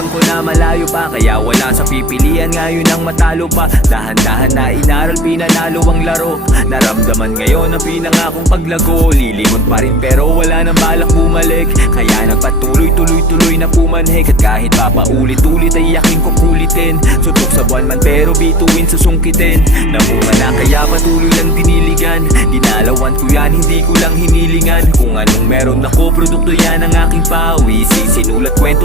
alam ko na malayo pa, kaya wala sa pipilian ngayon ang matalo pa. Dahan-dahan na inaral, pinanalo ang laro. Naramdaman ngayon ang pinangakong paglago. Lilingon pa rin pero wala nang balak bumalik, kaya nagpatuloy, tuloy-tuloy na pumanhik. At kahit papaulit-ulit ay aking kukulitin. Sutok sa buwan man pero bituin susungkitin. Namunga na kaya patuloy lang diniligan. Ginalawan ko yan, hindi ko lang hinilingan. Kung anong meron ako, produkto yan ang aking pawis. Sinulat kwento